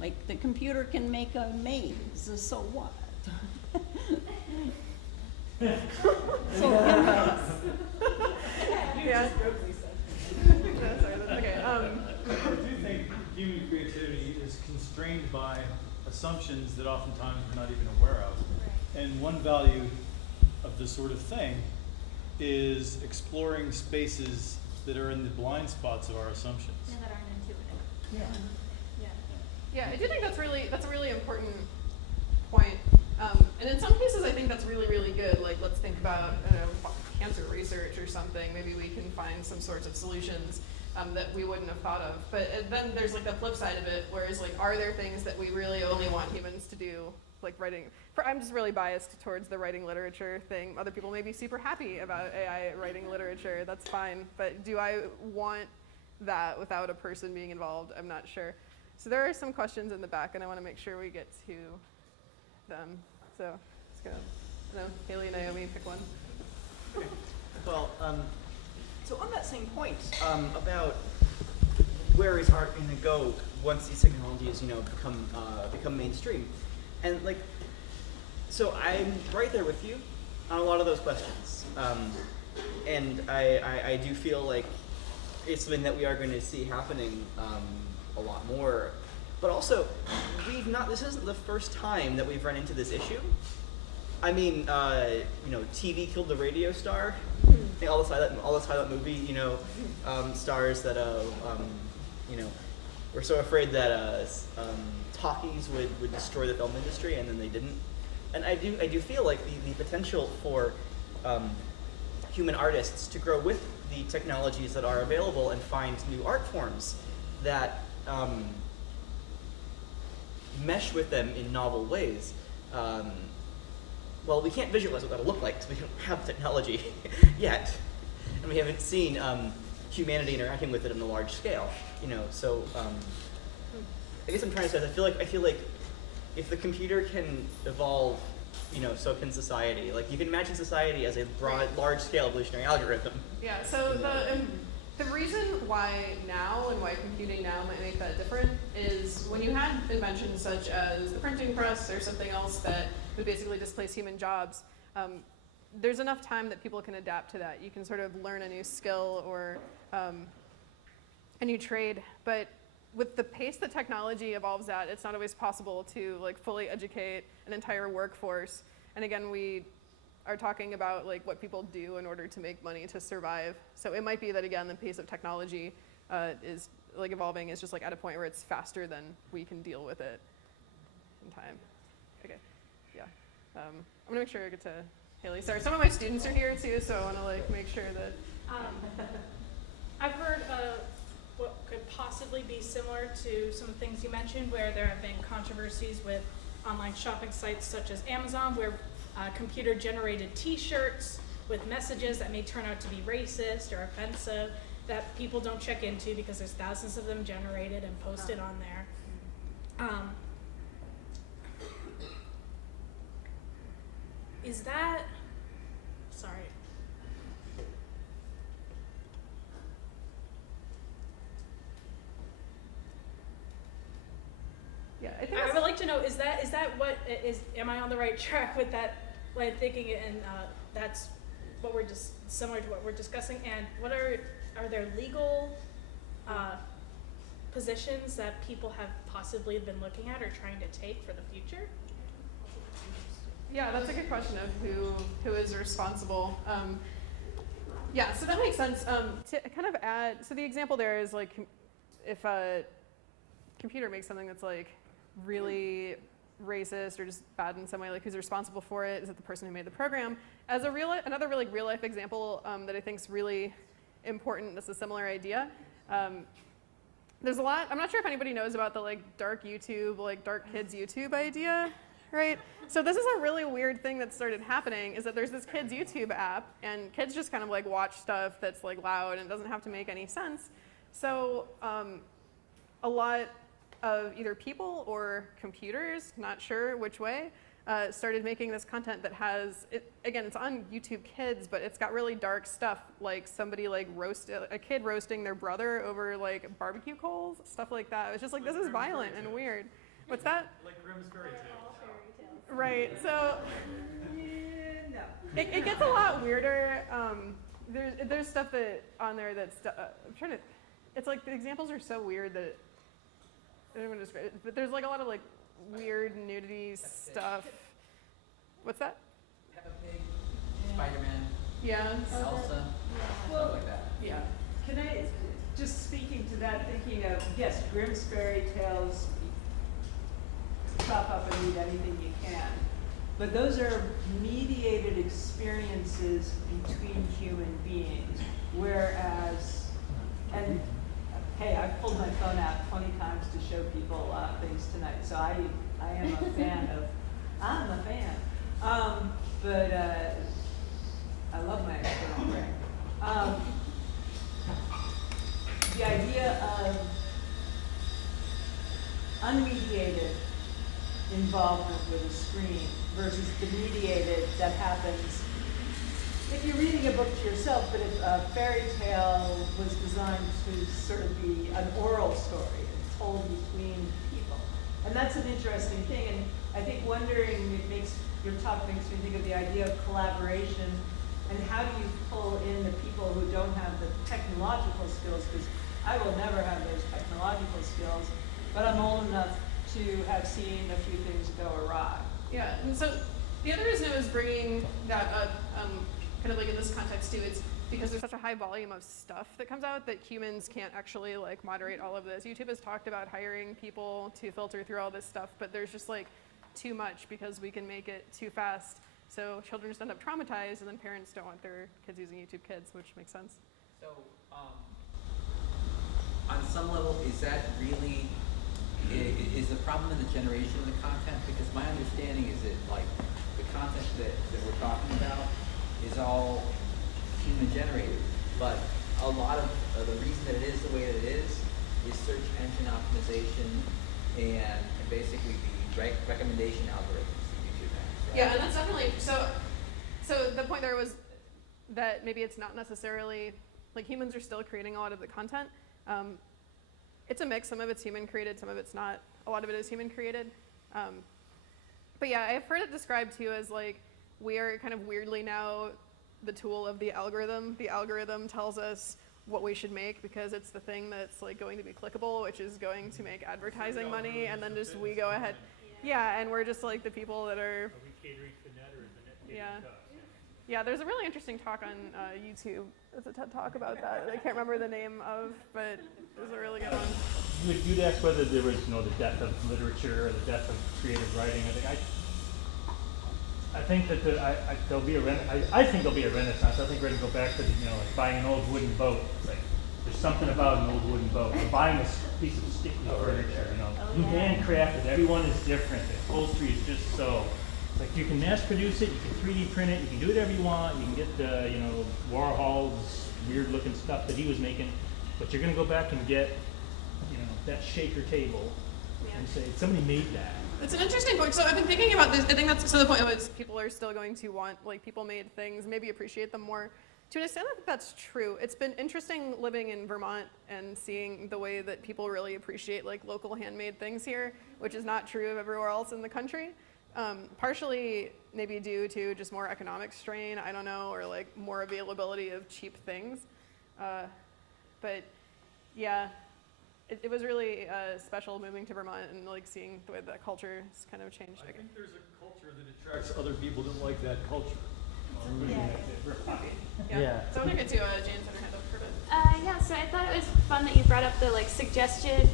Like the computer can make a maze, so what? Yeah. Okay. I do think human creativity is constrained by assumptions that oftentimes we're not even aware of. And one value of this sort of thing is exploring spaces that are in the blind spots of our assumptions. And that aren't intuitive. Yeah. Yeah, I do think that's a really important point. And in some cases, I think that's really, really good. Like, let's think about, I don't know, cancer research or something. Maybe we can find some sorts of solutions that we wouldn't have thought of. But then there's like the flip side of it, whereas like, are there things that we really only want humans to do, like writing? I'm just really biased towards the writing literature thing. Other people may be super happy about AI writing literature. That's fine. But do I want that without a person being involved? I'm not sure. So there are some questions in the back, and I want to make sure we get to them. So let's go. No, Haley and Naomi, pick one. Okay. Well, so on that same point about where is art going to go once these technologies, become mainstream, and like, so I'm right there with you on a lot of those questions, and I do feel like it's something that we are going to see happening a lot more. But also, this isn't the first time that we've run into this issue. I mean, TV killed the radio star. All the silent movie, stars that, were so afraid that talkies would destroy the film industry, and then they didn't. And I do feel like the potential for human artists to grow with the technologies that are available and find new art forms that mesh with them in novel ways. Well, we can't visualize what that'll look like because we don't have technology yet, and we haven't seen humanity interacting with it on a large scale. So I guess I'm trying to say is I feel like if the computer can evolve, so can society. Like, you can imagine society as a broad, large-scale evolutionary algorithm. Yeah. So the reason why now and why computing now might make that different is when you had inventions such as the printing press or something else that would basically displace human jobs, there's enough time that people can adapt to that. You can sort of learn a new skill or a new trade. But with the pace that technology evolves at, it's not always possible to like fully educate an entire workforce. And again, we are talking about like what people do in order to make money to survive. So it might be that again, the pace of technology is like evolving is just like at a point where it's faster than we can deal with it in time. Okay, yeah. I'm gonna make sure I get to Haley. Sorry, some of my students are here too, so I wanna like make sure that I've heard of what could possibly be similar to some of the things you mentioned, where there have been controversies with online shopping sites such as Amazon, where computer-generated T-shirts with messages that may turn out to be racist or offensive that people don't check into because there's thousands of them generated and posted on there. Is that, sorry. Yeah, I think I would like to know, is that what is, am I on the right track with that way of thinking, and that's what we're just similar to what we're discussing, and what are there legal positions that people have possibly been looking at or trying to take for the future? Yeah, that's a good question of who is responsible. Yeah, so that makes sense. To kind of add, so the example there is like if a computer makes something that's like really racist or just bad in some way, like who's responsible for it? Is it the person who made the program? As another really real life example that I think is really important, that's a similar idea. There's a lot, I'm not sure if anybody knows about the like dark YouTube, like dark kids YouTube idea, right? So this is a really weird thing that started happening, is that there's this kids YouTube app, and kids just kind of like watch stuff that's like loud and doesn't have to make any sense. So a lot of either people or computers, not sure which way, started making this content that has, again, it's on YouTube Kids, but it's got really dark stuff, like somebody like a kid roasting their brother over like barbecue coals, stuff like that. It's just like, this is violent and weird. What's that? Like Grimm's fairy tales. Right, so it gets a lot weirder. There's stuff that on there that's, I'm trying to, it's like the examples are so weird that I don't want to describe it, but there's like a lot of like weird nudity stuff. What's that? Peppa Pig, Spider-Man, Yeah. Elsa, Well, stuff like that. yeah. Can I, just speaking to that, thinking of, yes, Grimm's fairy tales, chop up and read anything you can. But those are mediated experiences between human beings. Whereas, and hey, I've pulled my phone out 20 times to show people things tonight. So I am a fan of, I'm a fan. But I love my external brain. The idea of unmediated involvement with a screen versus the mediated that happens if you're reading a book to yourself, but if a fairy tale was designed to sort of be an oral story told between people. And that's an interesting thing, and I think wondering, your talk makes me think of the idea of collaboration, and how do you pull in the people who don't have the technological skills, because I will never have those technological skills, but I'm old enough to have seen a few things go awry. Yeah, and so the other reason I was bringing that up, kind of like in this context too, it's because there's such a high volume of stuff that comes out that humans can't actually like moderate all of this. YouTube has talked about hiring people to filter through all this stuff, but there's just like too much because we can make it too fast. So children just end up traumatized, and then parents don't want their kids using YouTube Kids, which makes sense. So, on some level, is that really, is the problem in the generation of the content? Because my understanding is that like the content that we're talking about is all human generated, but a lot of the reason that it is the way that it is search engine optimization and basically the recommendation algorithms that YouTube has. Right? Yeah, and that's definitely, so the point there was that maybe it's not necessarily, like humans are still creating a lot of the content. It's a mix, some of it's human created, some of it's not. A lot of it is human created. But yeah, I've heard it described too as like, we are kind of weirdly now the tool of the algorithm. The algorithm tells us what we should make because it's the thing that's like going to be clickable, which is going to make advertising money, and then just we go ahead. Yeah, and we're just like the people that are. Are we catering to the net, or is the net catering Yeah. to us? Yeah, there's a really interesting talk on YouTube. There's a TED Talk about that. I can't remember the name of, but it was a really good one. You'd ask whether there was, the death of literature or the death of creative writing. I think that there'll be I think there'll be a renaissance. I think we're gonna go back to like buying an old wooden boat. It's like there's something about an old wooden boat. Or buying a piece of sticky furniture. You handcrafted. Everyone is different. The upholstery is just so. It's like you can mass produce it. You can 3D print it. You can do whatever you want. You can get Warhol's weird looking stuff that he was making, but you're gonna go back and get that shaker table and say somebody made that. It's an interesting point. So I've been thinking about this. I think that's, so the point was people are still going to want, like, people made things, maybe appreciate them more. To an extent, I think that's true. It's been interesting living in Vermont and seeing the way that people really appreciate, like, local handmade things here, which is not true of everywhere else in the country. Partially maybe due to just more economic strain, I don't know, or like more availability of cheap things. But yeah. It was really special moving to Vermont and like seeing the way that culture's kind of changed. I think there's a culture that attracts other people that like that culture. Yeah. So I'm gonna get to Jane's and her hand up for a bit. Yeah, so I thought it was fun that you brought up the like suggested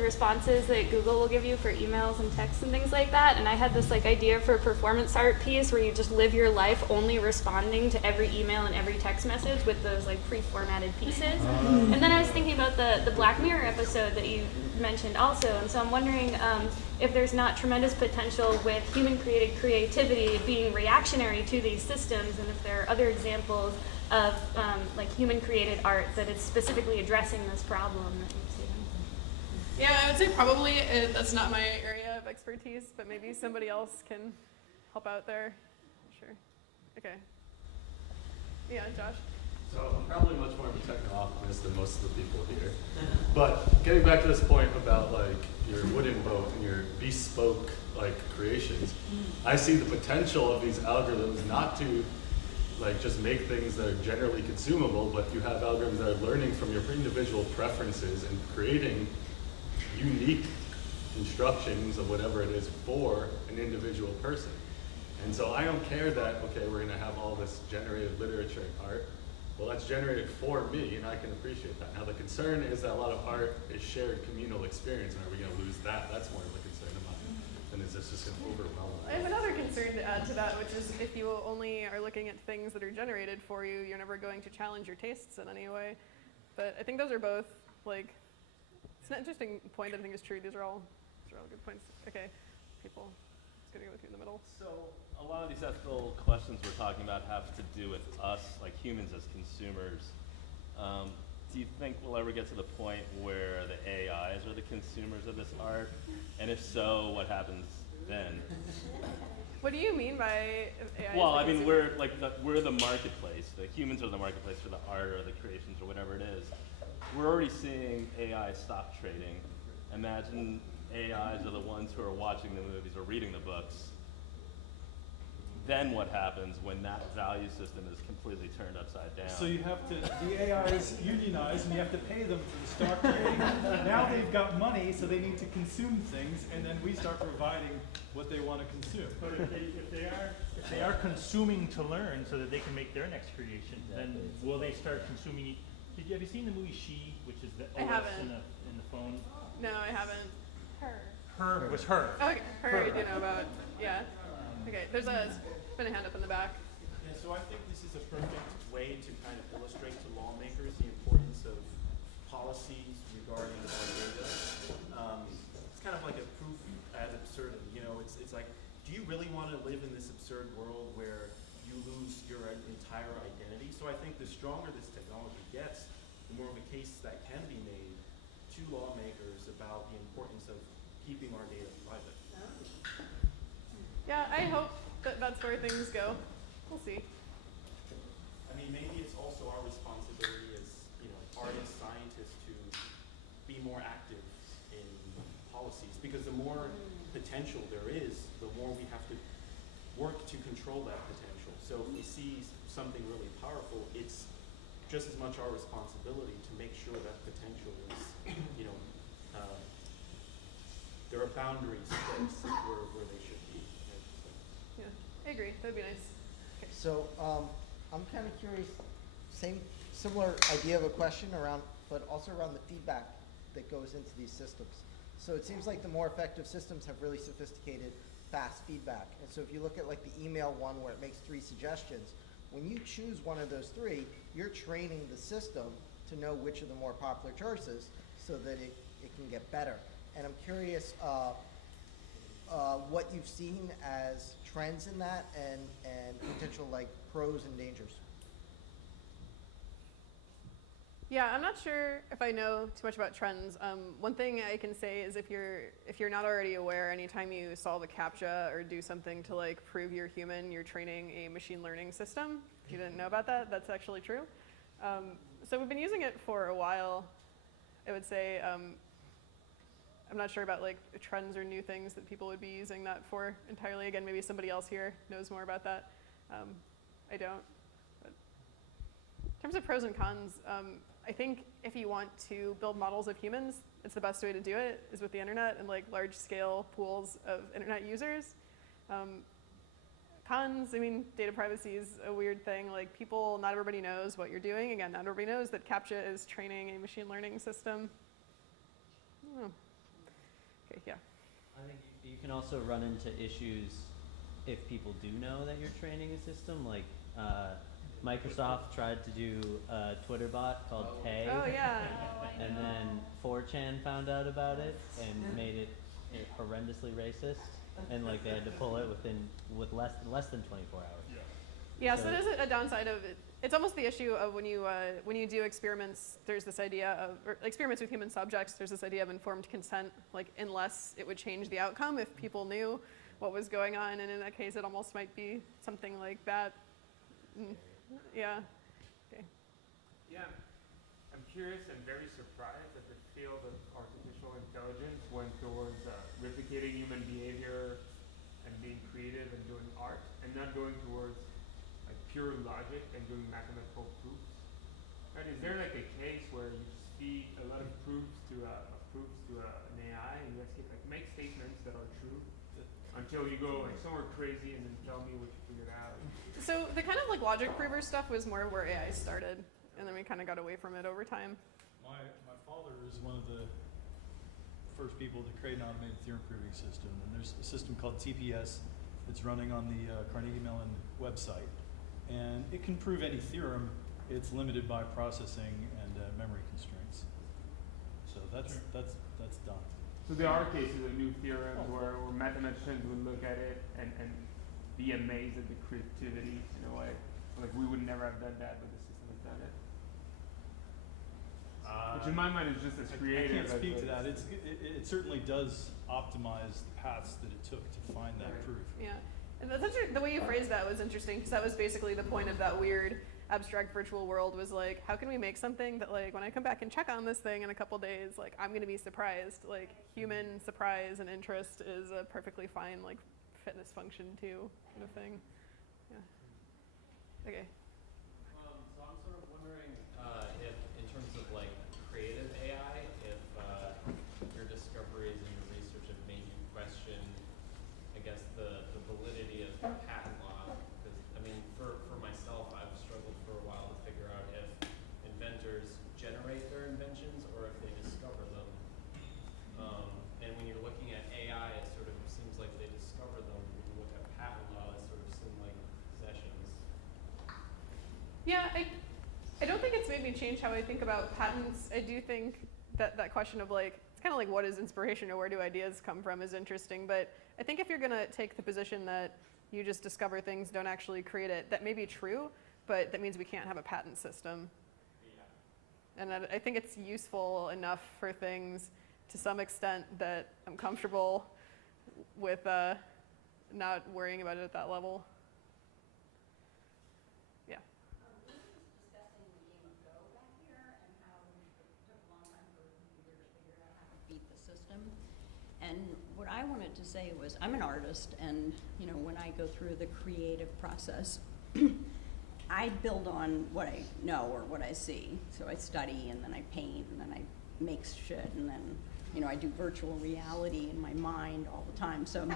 responses that Google will give you for emails and texts and things like that. And I had this like idea for a performance art piece where you just live your life only responding to every email and every text message with those like pre-formatted pieces. And then I was thinking about the Black Mirror episode that you mentioned also. And so I'm wondering if there's not tremendous potential with human-created creativity being reactionary to these systems, and if there are other examples of like human-created art that is specifically addressing this problem that you've seen. Yeah, I would say probably that's not my area of expertise, but maybe somebody else can help out there. Sure. Okay. Yeah, Josh. So I'm probably much more of a techno optimist than most of the people here. But getting back to this point about like your wooden boat and your bespoke like creations, I see the potential of these algorithms not to like just make things that are generally consumable, but you have algorithms that are learning from your individual preferences and creating unique instructions of whatever it is for an individual person. And so I don't care that, okay, we're gonna have all this generated literature and art. Well, that's generated for me, and I can appreciate that. Now, the concern is that a lot of art is shared communal experience, and are we going to lose that? That's more of a concern of mine. And is this just going to overwhelm us? I have another concern to add to that, which is if you only are looking at things that are generated for you, you're never going to challenge your tastes in any way. But I think those are both, like, it's an interesting point that I think is true. These are all good points. Okay, people. It's going to go with you in the middle. So a lot of these ethical questions we're talking about have to do with us, like humans as consumers. Do you think we'll ever get to the point where the AIs are the consumers of this art? And if so, what happens then? What do you mean by AI? Well, I mean, we're the marketplace. The humans are the marketplace for the art or the creations or whatever it is. We're already seeing AI stock trading. Imagine AIs are the ones who are watching the movies or reading the books. Then what happens when that value system is completely turned upside down? So you have to, the AIs unionize and you have to pay them for the stock trading. Now they've got money, so they need to consume things, and then we start providing what they want to consume. But if they are consuming to learn so that they can make their next creation, then will they start consuming? Have you seen the movie She, which is the OS in the phone? No, I haven't. Her. It was her. Oh, okay. Her, you do know about. Yeah. Okay. There's been a hand up in the back. Yeah. So I think this is a perfect way to kind of illustrate to lawmakers the importance of policies regarding our data. It's kind of like a proof ad absurdum. You know, it's like, do you really want to live in this absurd world where you lose your entire identity? So I think the stronger this technology gets, the more of a case that can be made to lawmakers about the importance of keeping our data private. Yeah, I hope that that's where things go. We'll see. I mean, maybe it's also our responsibility as, artists, scientists to be more active in policies, because the more potential there is, the more we have to work to control that potential. So if we see something really powerful, it's just as much our responsibility to make sure that potential is, there are boundaries placed where they should be. Yeah, I agree. That'd be nice. Okay. So I'm kind of curious, similar idea of a question around, but also around the feedback that goes into these systems. So it seems like the more effective systems have really sophisticated fast feedback. And so if you look at like the email one where it makes 3 suggestions, when you choose one of those 3, you're training the system to know which are the more popular choices so that it can get better. And I'm curious what you've seen as trends in that and potential like pros and dangers. Yeah, I'm not sure if I know too much about trends. One thing I can say is if you're not already aware, anytime you solve a CAPTCHA or do something to like prove you're human, you're training a machine learning system. If you didn't know about that, that's actually true. So we've been using it for a while. I would say I'm not sure about like trends or new things that people would be using that for entirely. Again, maybe somebody else here knows more about that. I don't. But in terms of pros and cons, I think if you want to build models of humans, it's the best way to do it is with the internet and like large scale pools of internet users. Cons, I mean, data privacy is a weird thing. Like people, not everybody knows what you're doing. Again, not everybody knows that CAPTCHA is training a machine learning system. Oh. Okay, yeah. I think you can also run into issues if people do know that you're training a system. Like Microsoft tried to do a Twitter bot called Tay. Oh, yeah. And then 4chan found out about it and made it horrendously racist. And like they had to pull it with less than 24 hours. Yeah, so there's a downside of it. It's almost the issue of when you do experiments, there's this idea of, or experiments with human subjects, there's this idea of informed consent, like unless it would change the outcome if people knew what was going on, and in that case it almost might be something like that. Yeah. Okay. Yeah, I'm curious and very surprised that the field of artificial intelligence went towards replicating human behavior and being creative and doing art, and not going towards like pure logic and doing mathematical proofs. Right? Is there like a case where you just feed a lot of proofs to an AI and you ask it like make statements that are true until you go like somewhere crazy and then tell me what you figured out? So the kind of like logic prover stuff was more where AI started, and then we kind of got away from it over time. My father is one of the first people to create an automated theorem proving system, and there's a system called TPS that's running on the Carnegie Mellon website, and it can prove any theorem. It's limited by processing and memory constraints. So that's done. So there are cases of new theorems where mathematicians would look at it and be amazed at the creativity in a way. Like we would never have done that, but the system has done it. Which in my mind is just as creative. I can't speak to that. It certainly does optimize the paths that it took to find that proof. Yeah, and the way you phrased that was interesting, because that was basically the point of that weird abstract virtual world was like, how can we make something that like when I come back and check on this thing in a couple days, like I'm gonna be surprised. Like human surprise and interest is a perfectly fine like fitness function too, kind of thing. Yeah. Okay. So I'm sort of wondering if, in terms of like creative AI, if your discoveries and your research have made you question, I guess, the validity of patent law. Because I mean, for myself, I've struggled for a while to figure out if inventors generate their inventions or if they discover them. And when you're looking at AI, it sort of seems like they discover them. When you look at patent law, it sort of seem like possessions. Yeah, I don't think it's made me change how I think about patents. I do think that question of like, it's kind of like what is inspiration or where do ideas come from is interesting. But I think if you're going to take the position that you just discover things, don't actually create it, that may be true, but that means we can't have a patent system. Yeah. And I think it's useful enough for things to some extent that I'm comfortable with not worrying about it at that level. Yeah. We were just discussing the game of Go back here and how it took a long time for a computer to figure out how to beat the system. And what I wanted to say was, I'm an artist, and you know, when I go through the creative process, I build on what I know or what I see. So I study, and then I paint, and then I make shit, and then you know, I do virtual reality in my mind all the time. So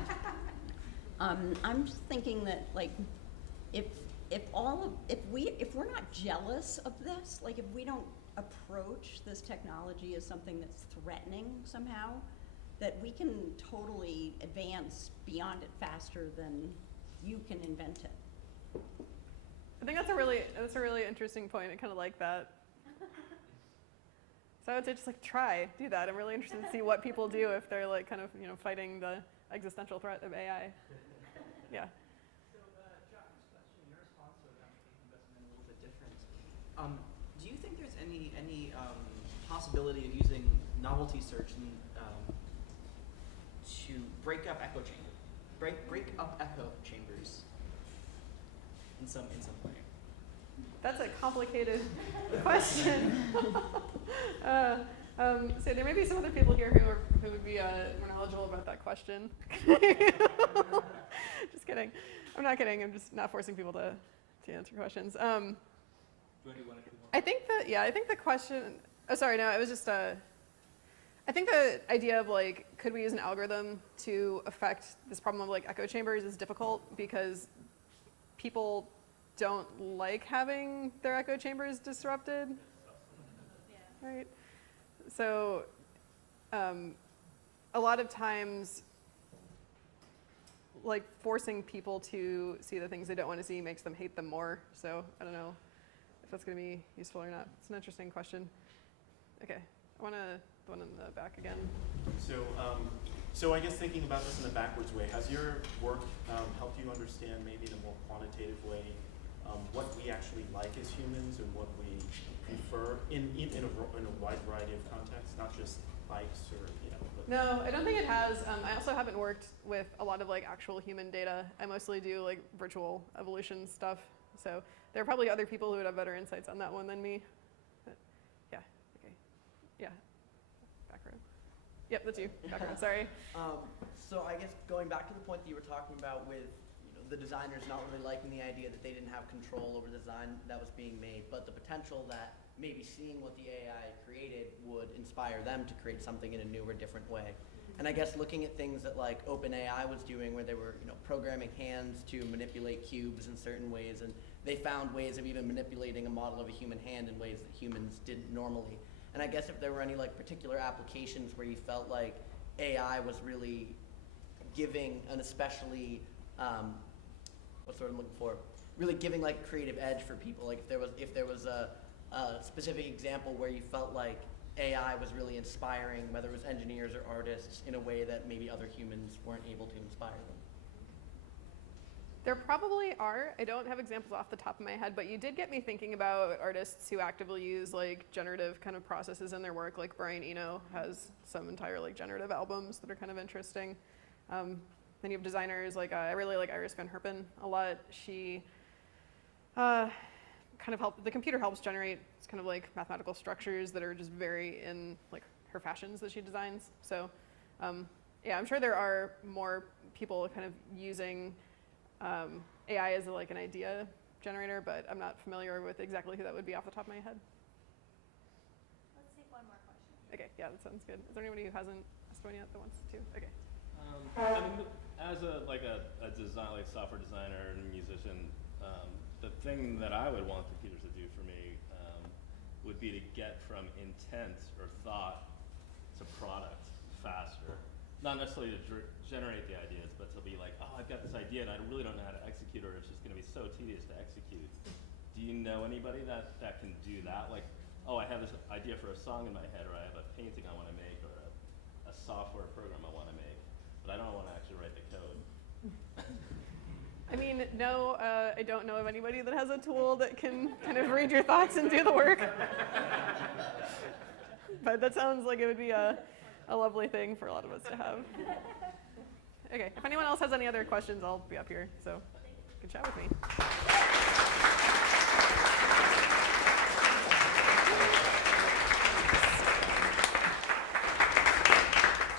I'm just thinking that like, if we're not jealous of this, like if we don't approach this technology as something that's threatening somehow, that we can totally advance beyond it faster than you can invent it. I think that's a really interesting point. I kind of like that. So I would say just like do that. I'm really interested to see what people do if they're like kind of fighting the existential threat of AI. Yeah. So, Josh's question, your response to it, I think that's been a little bit different. Do you think there's any possibility of using novelty search to break up echo chambers in some way? That's a complicated question. So there may be some other people here who would be more knowledgeable about that question. Just kidding. I'm not kidding. I'm just not forcing people to answer questions. I think the question. Oh, sorry. No, it was just I think the idea of like, could we use an algorithm to affect this problem of like echo chambers is difficult because people don't like having their echo chambers disrupted. Yeah. Right? So a lot of times, like forcing people to see the things they don't want to see makes them hate them more. So I don't know if that's going to be useful or not. It's an interesting question. Okay, I want to the one in the back again. So I guess thinking about this in a backwards way, has your work helped you understand maybe in a more quantitative way what we actually like as humans and what we prefer in a wide variety of contexts, not just likes or No, I don't think it has. I also haven't worked with a lot of like actual human data. I mostly do like virtual evolution stuff. So there are probably other people who would have better insights on that one than me. But yeah. Okay. Yeah. Back row. Yep, that's you. Back row. Sorry. So I guess going back to the point that you were talking about with the designers not really liking the idea that they didn't have control over the design that was being made, but the potential that maybe seeing what the AI created would inspire them to create something in a new or different way. And I guess looking at things that like OpenAI was doing where they were programming hands to manipulate cubes in certain ways, and they found ways of even manipulating a model of a human hand in ways that humans didn't normally. And I guess if there were any like particular applications where you felt like AI was really giving an especially what's the word I'm looking for? Really giving like a creative edge for people. Like if there was a specific example where you felt like AI was really inspiring, whether it was engineers or artists, in a way that maybe other humans weren't able to inspire them. There probably are. I don't have examples off the top of my head, but you did get me thinking about artists who actively use like generative kind of processes in their work. Like Brian Eno has some entire like generative albums that are kind of interesting. Then you have designers like I really like Iris Van Herpen a lot. She kind of the computer helps generate kind of like mathematical structures that are just very in like her fashions that she designs. So yeah, I'm sure there are more people kind of using AI as like an idea generator, but I'm not familiar with exactly who that would be off the top of my head. Let's take one more question. Okay, yeah, that sounds good. Is there anybody who hasn't asked one yet that wants to? Okay. I mean, as a design, like software designer and musician, the thing that I would want computers to do for me would be to get from intent or thought to product faster. Not necessarily to generate the ideas, but to be like, oh, I've got this idea and I really don't know how to execute, or it's just going to be so tedious to execute. Do you know anybody that can do that? Like, oh, I have this idea for a song in my head, or I have a painting I want to make, or a software program I want to make, but I don't want to actually write the code. I mean, no, I don't know of anybody that has a tool that can kind of read your thoughts and do the work. But that sounds like it would be a lovely thing for a lot of us to have. Okay, if anyone else has any other questions, I'll be up here, so you can chat with me.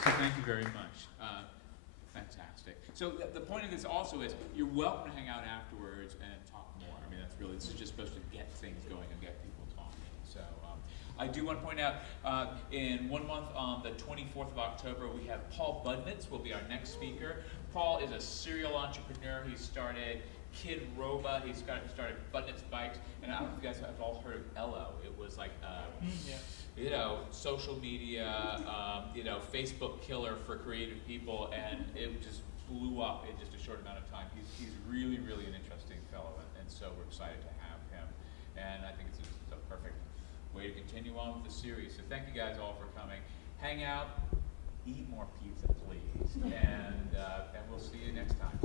So thank you very much. Fantastic. So the point of this also is you're welcome to hang out afterwards and talk more. I mean, this is just supposed to get things going and get people talking. So I do want to point out in 1 month on the 24th of October, we have Paul Budnitz will be our next speaker. Paul is a serial entrepreneur who started kid robot. He started butting its bikes, and I don't know if you guys have all heard of Ello. It was like, you know, social media, you know, Facebook killer for creative people, and it just blew up in just a short amount of time. He's really, really an interesting fellow, and so we're excited to have him. And I think it's a perfect way to continue on with the series. So thank you guys all for coming. Hang out, eat more pizza, please, and we'll see you next time.